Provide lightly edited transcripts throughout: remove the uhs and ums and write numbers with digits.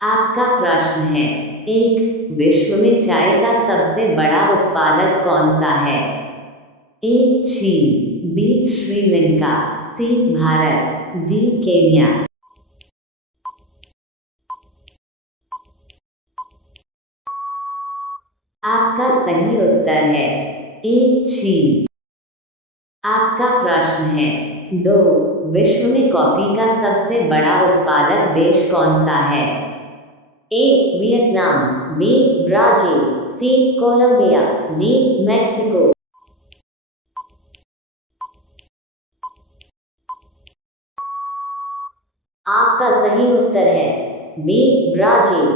आपका प्रश्न है। एक, विश्व में चाय का सबसे बड़ा उत्पादक कौन सा है? ए, चीन, बी, श्रीलंका, सी, भारत, डी, केन्या। आपका सही उत्तर है ए, चीन। आपका प्रश्न है। दो, विश्व में कॉफी का सबसे बड़ा उत्पादक देश कौन सा है? ए, वियतनाम, बी, ब्राजील, सी, कोलंबिया, डी, मैक्सिको। आपका सही उत्तर है बी, ब्राजील।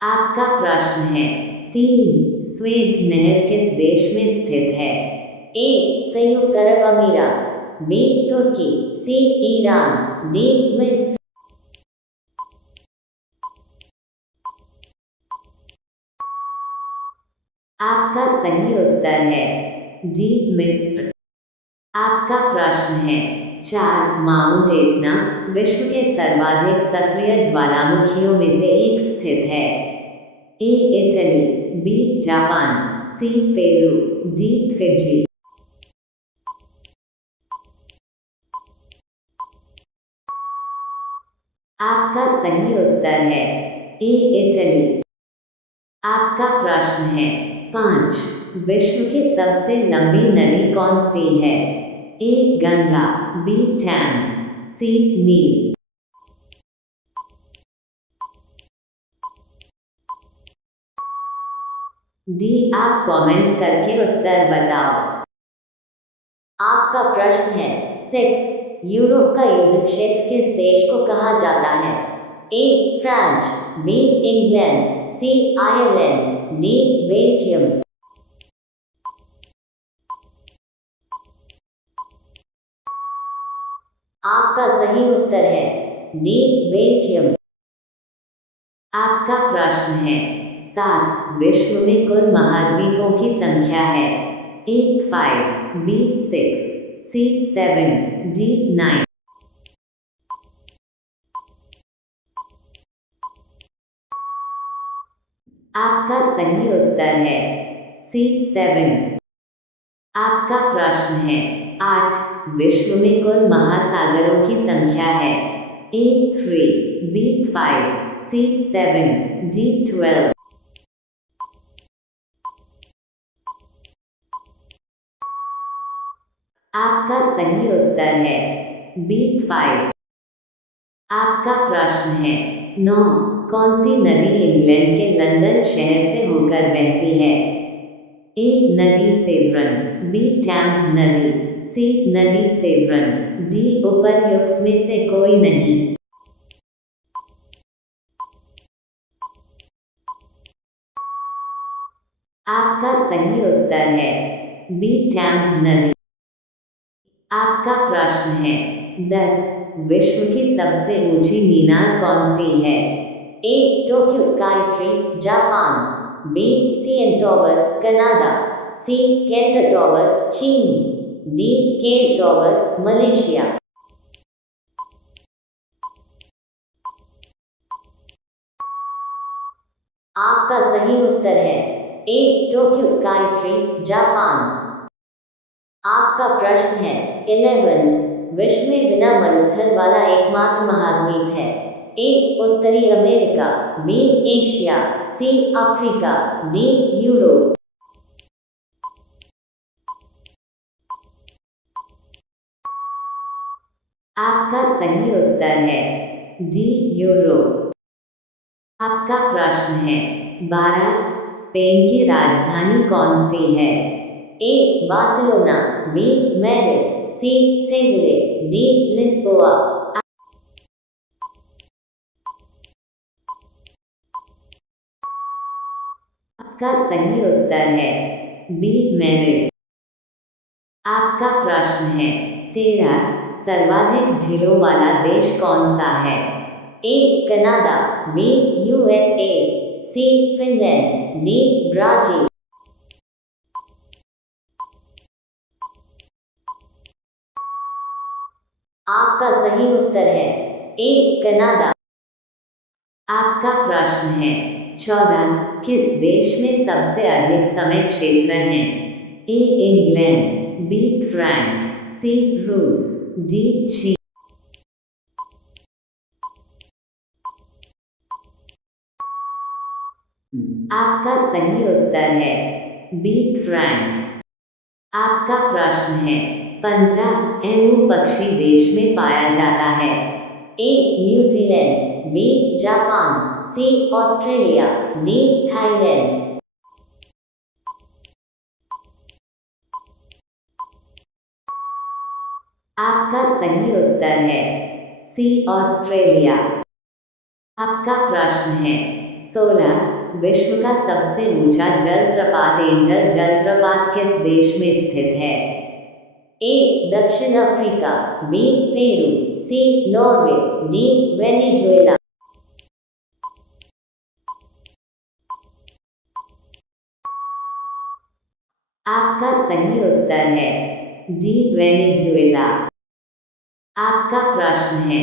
आपका प्रश्न है। तीन, स्वेज नहर किस देश में स्थित है? ए, संयुक्त अरब अमीरात, बी, तुर्की, सी, ईरान, डी, मिस्र। आपका सही उत्तर है डी, मिस्र। आपका प्रश्न है। चार, माउंट एटना विश्व के सर्वाधिक सक्रिय ज्वालामुखियों में से एक स्थित है। ए, इटली, बी, जापान, सी, पेरू, डी, फिजी। आपका सही उत्तर है ए, इटली। आपका प्रश्न है। पाँच, विश्व की सबसे लंबी नदी कौन सी है? ए, गंगा, बी, टेम्स, सी, नील। डी, आप कमेंट करके उत्तर बताओ। आपका प्रश्न है। सिक्स, यूरोप का युद्ध क्षेत्र किस देश को कहा जाता है? ए, फ्रांस, बी, इंग्लैंड, सी, आयरलैंड, डी, बेल्जियम। आपका सही उत्तर है डी, बेल्जियम। आपका प्रश्न है। सात, विश्व में कुल महाद्वीपों की संख्या है? ए, 5, बी, 6, सी, 7, डी, 9। आपका सही उत्तर है सी, 7। आपका प्रश्न है। आठ, विश्व में कुल महासागरों की संख्या है? ए, 3, बी, 5, सी, 7, डी, 12। आपका सही उत्तर है बी, 5। आपका प्रश्न है। नौ, कौन सी नदी इंग्लैंड के लंदन शहर से होकर बहती है? ए, नदी सेव्रन, बी, टेम्स नदी, सी, नदी सेव्रन, डी, उपर्युक्त में से कोई नहीं। आपका सही उत्तर है बी, टेम्स नदी। आपका प्रश्न है। 10, विश्व की सबसे ऊंची मीनार कौन सी है? A, Tokyo Sky Tree, Japan, B, CN Tower, Canada, C, Kent Tower, चीन, डी, केल टॉवर, मलेशिया। आपका सही उत्तर है A, Tokyo Sky Tree, Japan. आपका प्रश्न है। 11, विश्व में बिना मरुस्थल वाला एकमात्र महाद्वीप है? ए, उत्तरी अमेरिका, बी, एशिया, सी, अफ्रीका, डी, यूरोप। आपका सही उत्तर है डी, यूरोप। आपका प्रश्न है। 12, स्पेन की राजधानी कौन सी है? ए, बार्सिलोना, बी, मैड्रिड, सी, सेविले, डी, लिस्बोआ। आपका सही उत्तर है बी, मैड्रिड। आपका प्रश्न है। 13, सर्वाधिक झीलों वाला देश कौन सा है? ए, कनाडा, बी, यूएसए, सी, फिनलैंड, डी, ब्राजील। आपका सही उत्तर है ए, कनाडा। आपका प्रश्न है 14 किस देश में सबसे अधिक समय क्षेत्र हैं? ए इंग्लैंड, बी फ्रांस, सी रूस, डी चीन। आपका सही उत्तर है बी फ्रैंक। आपका प्रश्न है 15 एमू पक्षी देश में पाया जाता है? ए न्यूजीलैंड, बी जापान, सी ऑस्ट्रेलिया, डी थाईलैंड। आपका सही उत्तर है सी ऑस्ट्रेलिया। आपका प्रश्न है 16 विश्व का सबसे ऊंचा जलप्रपात एंजल जलप्रपात किस देश में स्थित है? ए दक्षिण अफ्रीका, बी पेरू, सी नॉर्वे, डी वेनेजुएला। आपका सही उत्तर है डी वेनेजुएला। आपका प्रश्न है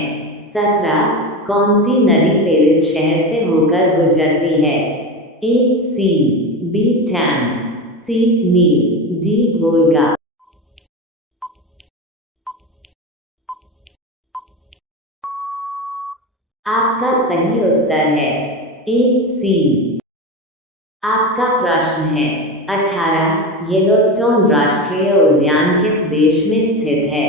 17 कौन सी नदी पेरिस शहर से होकर गुजरती है? ए सीन, बी टैम्स, सी नील, डी वोल्गा। आपका सही उत्तर है ए सीन। आपका प्रश्न है 18 येलोस्टोन राष्ट्रीय उद्यान किस देश में स्थित है?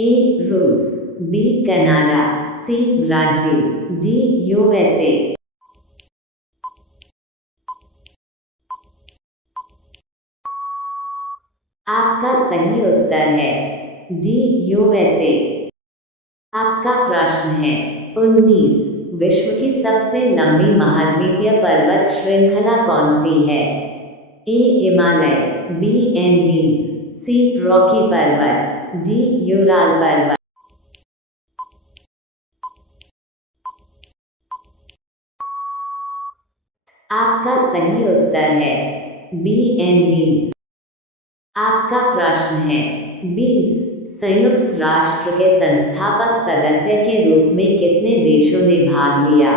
ए रूस, B Canada, C Brazil, D USA. आपका सही उत्तर है डी यूएसए। आपका प्रश्न है 19 विश्व की सबसे लंबी महाद्वीपीय पर्वत श्रृंखला कौन सी है? ए हिमालय, बी एंडीज, सी रॉकी पर्वत, डी यूराल पर्वत। आपका सही उत्तर है बी एंडीज। आपका प्रश्न है 20 संयुक्त राष्ट्र के संस्थापक सदस्य के रूप में कितने देशों ने भाग लिया?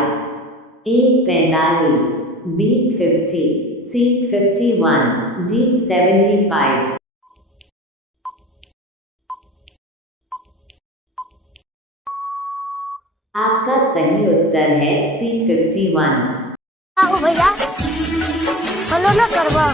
ए 45, बी 50, सी 51, डी 75। आपका सही उत्तर है सी 51। भैया फॉलो ना करवा।